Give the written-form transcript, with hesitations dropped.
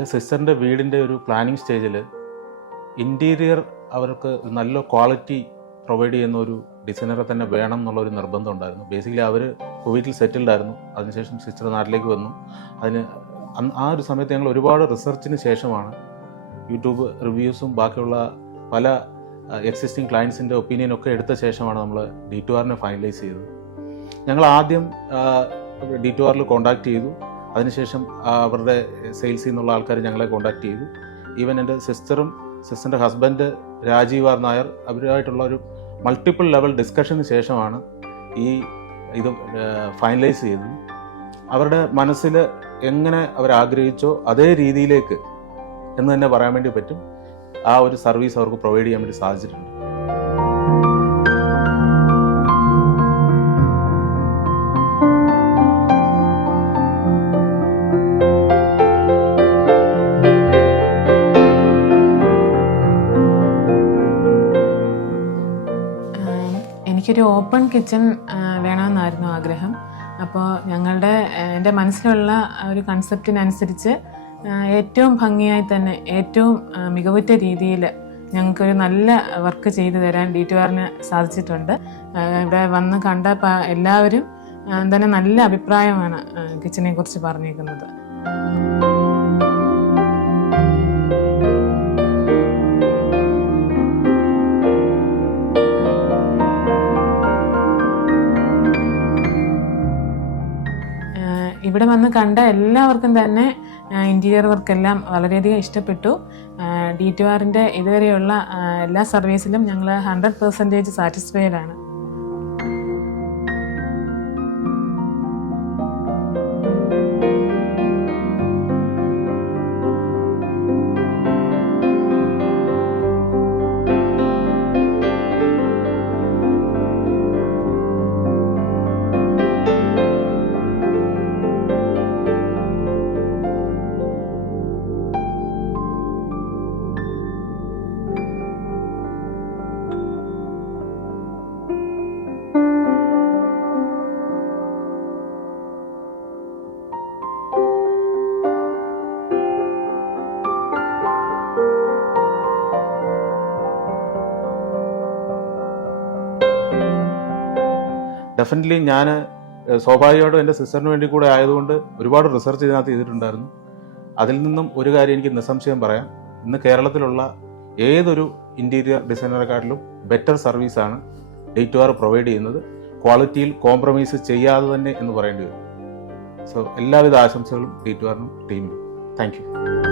എൻ്റെ സിസ്റ്ററിൻ്റെ വീടിൻ്റെ ഒരു പ്ലാനിങ് സ്റ്റേജിൽ ഇൻറ്റീരിയർ അവർക്ക് നല്ല ക്വാളിറ്റി പ്രൊവൈഡ് ചെയ്യുന്ന ഒരു ഡിസൈനറെ തന്നെ വേണം എന്നുള്ളൊരു നിർബന്ധം ഉണ്ടായിരുന്നു. ബേസിക്കലി അവർ കുവൈറ്റിൽ സെറ്റിൽഡ് ആയിരുന്നു. അതിനുശേഷം സിസ്റ്റർ നാട്ടിലേക്ക് വന്നു. ആ ഒരു സമയത്ത് ഞങ്ങൾ ഒരുപാട് റിസർച്ചിന് ശേഷമാണ് യൂട്യൂബ് റിവ്യൂസും ബാക്കിയുള്ള പല എക്സിസ്റ്റിംഗ് ക്ലയൻസിൻ്റെ ഒപ്പീനിയനൊക്കെ എടുത്ത ശേഷമാണ് നമ്മൾ D2R ഫൈനലൈസ് ചെയ്തത്. ഞങ്ങൾ ആദ്യം D2R കോൺടാക്ട് ചെയ്തു. അതിനുശേഷം അവരുടെ സെയിൽസിൽ നിന്നുള്ള ആൾക്കാർ ഞങ്ങളെ കോൺടാക്ട് ചെയ്തു. ഈവൻ എൻ്റെ സിസ്റ്ററിൻ്റെ ഹസ്ബൻഡ് രാജീവ് ആർ നായർ അവരുമായിട്ടുള്ള ഒരു മൾട്ടിപ്പിൾ ലെവൽ ഡിസ്കഷന് ശേഷമാണ് ഇത് ഫൈനലൈസ് ചെയ്തത്. അവരുടെ മനസ്സിൽ എങ്ങനെ അവരാഗ്രഹിച്ചോ അതേ രീതിയിലേക്ക് എന്ന് തന്നെ പറയാൻ വേണ്ടി പറ്റും. ആ ഒരു സർവീസ് അവർക്ക് പ്രൊവൈഡ് ചെയ്യാൻ വേണ്ടി സാധിച്ചിട്ടുണ്ട്. എനിക്കൊരു ഓപ്പൺ കിച്ചൺ വേണമെന്നായിരുന്നു ആഗ്രഹം. അപ്പോൾ എൻ്റെ മനസ്സിലുള്ള ഒരു കൺസെപ്റ്റിനനുസരിച്ച് ഏറ്റവും ഭംഗിയായി തന്നെ ഏറ്റവും മികവുറ്റ രീതിയിൽ ഞങ്ങൾക്കൊരു നല്ല വർക്ക് ചെയ്തു തരാൻ D2R സാധിച്ചിട്ടുണ്ട്. ഇവിടെ വന്ന് കണ്ട എല്ലാവരും തന്നെ നല്ല അഭിപ്രായമാണ് കിച്ചനെ കുറിച്ച് പറഞ്ഞിരിക്കുന്നത്. ഇവിടെ വന്ന് കണ്ട എല്ലാവർക്കും തന്നെ ഇൻറ്റീരിയർ വർക്കെല്ലാം വളരെയധികം ഇഷ്ടപ്പെട്ടു. D2R ഇതുവരെയുള്ള എല്ലാ സർവീസിലും ഞങ്ങൾ 100% സാറ്റിസ്ഫൈഡ് ആണ്. ഡെഫിനറ്റ്ലി ഞാൻ സ്വാഭാവികമായിട്ടും എൻ്റെ സിസ്റ്ററിന് വേണ്ടി കൂടെ ആയതുകൊണ്ട് ഒരുപാട് റിസർച്ച് ഇതിനകത്ത് ചെയ്തിട്ടുണ്ടായിരുന്നു. അതിൽ നിന്നും ഒരു കാര്യം എനിക്ക് നിസ്സംശയം പറയാം, ഇന്ന് കേരളത്തിലുള്ള ഏതൊരു ഇൻറ്റീരിയർ ഡിസൈനറെക്കാട്ടിലും ബെറ്റർ സർവീസാണ് D2R പ്രൊവൈഡ് ചെയ്യുന്നത്. ക്വാളിറ്റിയിൽ കോംപ്രമൈസ് ചെയ്യാതെ തന്നെ എന്ന് പറയേണ്ടി വരും. സോ എല്ലാവിധ ആശംസകളും D2R ടീമിനും. Thank you.